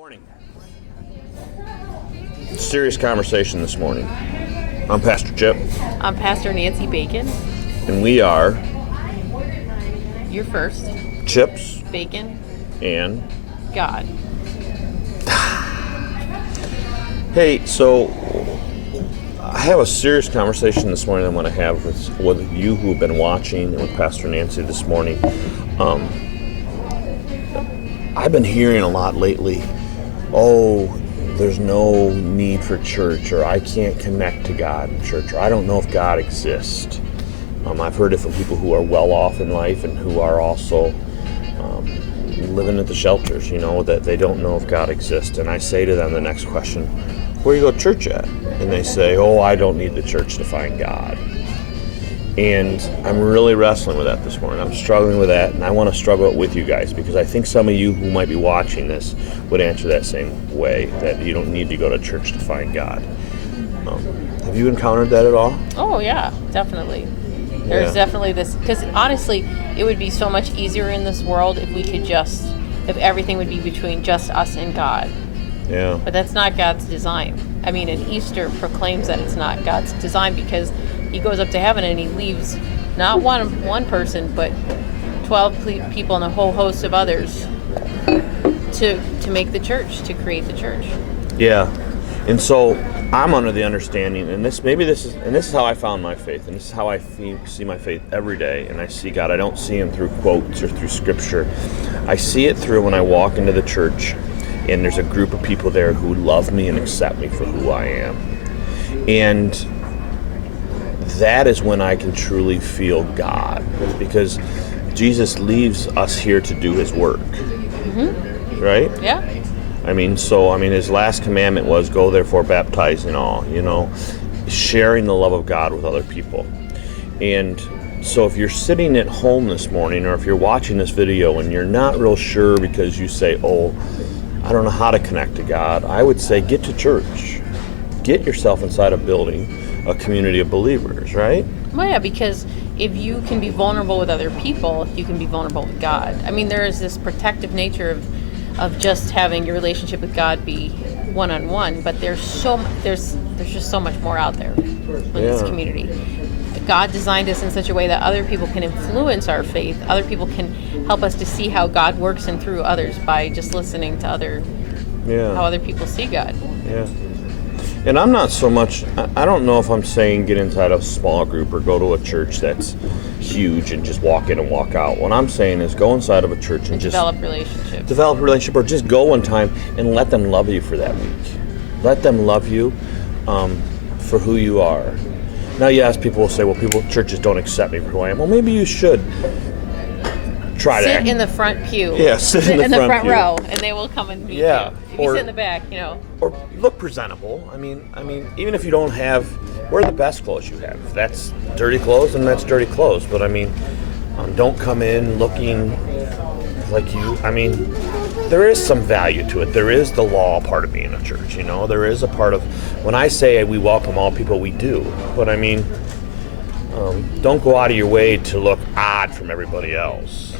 Morning. Serious conversation this morning. I'm Pastor Chip. I'm Pastor Nancy Bacon. And we are You're first. Chips Bacon. and God. Hey, so I have a serious conversation this morning I want to have with you who have been watching and with Pastor Nancy this morning. I've been hearing a lot lately, there's no need for church, or I can't connect to God in church, or I don't know if God exists. I've heard it from people who are well off in life and who are also living at the shelters, that they don't know if God exists. And I say to them the next question, where do you go to church at? And they say, I don't need the church to find God. And I'm really wrestling with that this morning. I'm struggling with that, and I want to struggle it with you guys, because I think some of you who might be watching this would answer that same way, that you don't need to go to church to find God. Have you encountered that at all? Oh, yeah, definitely. There's definitely this, because honestly, it would be so much easier in this world if everything would be between just us and God. Yeah. But that's not God's design. I mean, and Easter proclaims that it's not God's design, because he goes up to heaven and he leaves not one person, but 12 people and a whole host of others to make the church, to create the church. Yeah. And so I'm under the understanding, and this is how I found my faith, and this is how I see my faith every day, and I see God. I don't see him through quotes or through scripture. I see it through when I walk into the church and there's a group of people there who love me and accept me for who I am. And that is when I can truly feel God, because Jesus leaves us here to do his work. Mm-hmm. Right? Yeah. His last commandment was, go therefore baptize in all, sharing the love of God with other people. And so if you're sitting at home this morning, or if you're watching this video and you're not real sure because you say, I don't know how to connect to God, I would say get to church. Get yourself inside a building, a community of believers, right? Well, yeah, because if you can be vulnerable with other people, you can be vulnerable with God. I mean, there is this protective nature of just having your relationship with God be one-on-one, but there's just so much more out there in this community. God designed us in such a way that other people can influence our faith. Other people can help us to see how God works in through others by just listening to how other people see God. Yeah. And I'm not so much, I don't know if I'm saying get inside a small group or go to a church that's huge and just walk in and walk out. What I'm saying is go inside of a church and just develop relationships. Develop a relationship, or just go one time and let them love you for that week. Let them love you for who you are. Now, yes, people will say, churches don't accept me for who I am. Well, maybe you should try that. Sit in the front pew. Yeah, sit in the front pew. row, and they will come and meet you. If you sit in the back, Or look presentable. I mean, even if you don't wear the best clothes you have. If that's dirty clothes, then that's dirty clothes. But don't come in looking like you. There is some value to it. There is the law part of being a church, There is a part of, when I say we welcome all people, we do. But don't go out of your way to look odd from everybody else.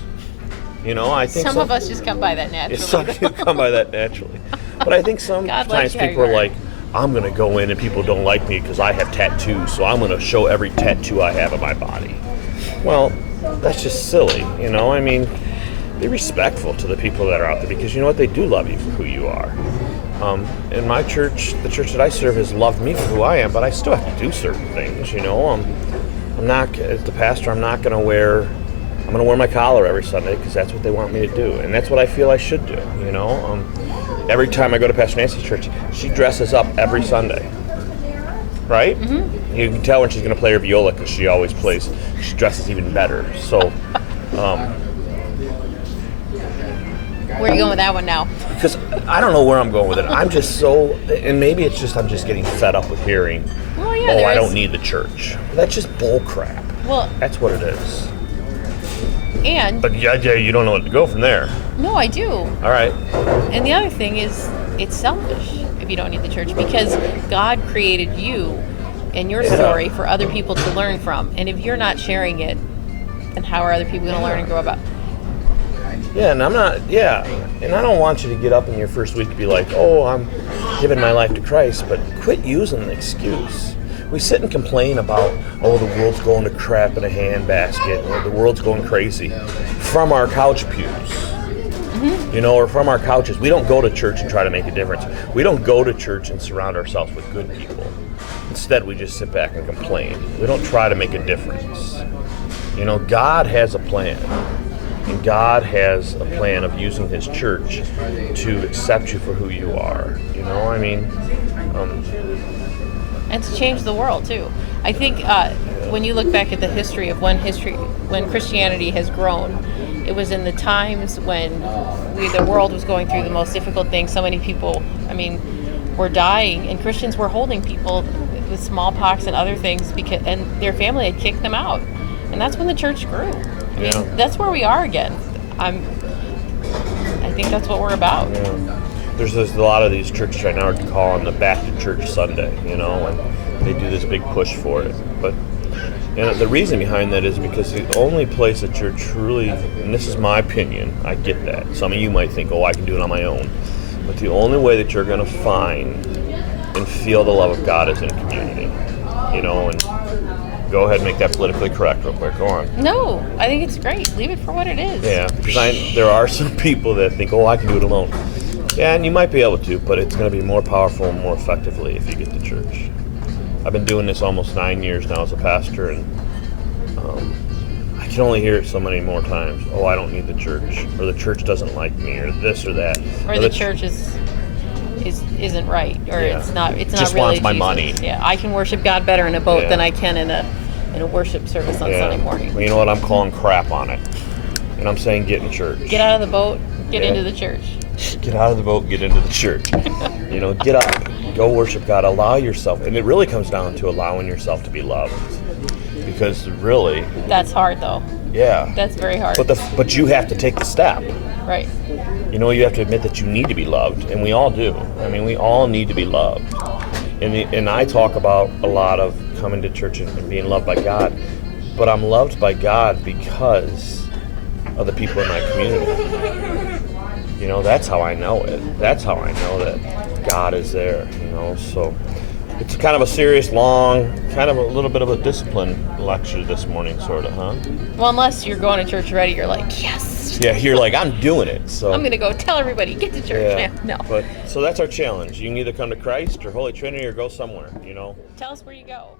I think some of us just come by that naturally. Some people come by that naturally. But I think sometimes people are like, I'm going to go in and people don't like me because I have tattoos, so I'm going to show every tattoo I have on my body. Well, that's just silly, Be respectful to the people that are out there, because you know what? They do love you for who you are. In my church, the church that I serve has loved me for who I am, but I still have to do certain things, I'm not, as the pastor, I'm going to wear my collar every Sunday because that's what they want me to do. And that's what I feel I should do, Every time I go to Pastor Nancy's church, she dresses up every Sunday. Right? Mm-hmm. You can tell when she's going to play her viola because she always plays. She dresses even better. So, where are you going with that one now? Because I don't know where I'm going with it. I'm just so, and maybe it's just I'm just getting fed up with hearing, I don't need the church. That's just bull crap. Well, that's what it is. But you don't know what to go from there. No, I do. All right. And the other thing is, it's selfish if you don't need the church, because God created you and your story for other people to learn from. And if you're not sharing it, then how are other people going to learn and grow about? Yeah, and and I don't want you to get up in your first week and be like, oh, I'm giving my life to Christ, but quit using the excuse. We sit and complain about, oh, the world's going to crap in a handbasket, or the world's going crazy, from our couch pews. Mm-hmm. Or from our couches. We don't go to church and try to make a difference. We don't go to church and surround ourselves with good people. Instead, we just sit back and complain. We don't try to make a difference. God has a plan. And God has a plan of using His church to accept you for who you are. And to change the world too. I think when you look back at the history of when Christianity has grown, it was in the times when the world was going through the most difficult things. So many people, were dying, and Christians were holding people with smallpox and other things and their family had kicked them out. And that's when the church grew. That's where we are again. I think that's what we're about. Yeah. There's a lot of these churches right now are calling the Baptist Church Sunday, and they do this big push for it. But the reason behind that is because the only place that you're truly, and this is my opinion, I get that. Some of you might think, oh, I can do it on my own. But the only way that you're going to find and feel the love of God is in community, and go ahead and make that politically correct real quick. Go on. No, I think it's great. Leave it for what it is. Yeah, because there are some people that think, oh, I can do it alone. Yeah, and you might be able to, but it's going to be more powerful and more effectively if you get to church. I've been doing this almost 9 years now as a pastor, and I can only hear it so many more times. Oh, I don't need the church, or the church doesn't like me, or this or that. Or the church isn't right, or it's not just really wants my Jesus. money. Yeah, I can worship God better in a boat than I can in a worship service on Sunday morning. Well, you know what? I'm calling crap on it, and I'm saying get in church. Get out of the boat, get into the church. Get out of the boat, get into the church. Get up, go worship God, allow yourself, and it really comes down to allowing yourself to be loved, because really, that's hard though. Yeah, that's very hard. But you have to take the step. Right. You have to admit that you need to be loved, and we all do. We all need to be loved. And I talk about a lot of coming to church and being loved by God, but I'm loved by God because of the people in my community. That's how I know it. That's how I know that God is there, So it's kind of a serious, long, kind of a little bit of a discipline lecture this morning, sort of, huh? Well, unless you're going to church already, you're like, yes. Yeah, you're like, I'm doing it. So I'm going to go tell everybody, get to church. Yeah. No. But so that's our challenge. You can either come to Christ or Holy Trinity or go somewhere, Tell us where you go.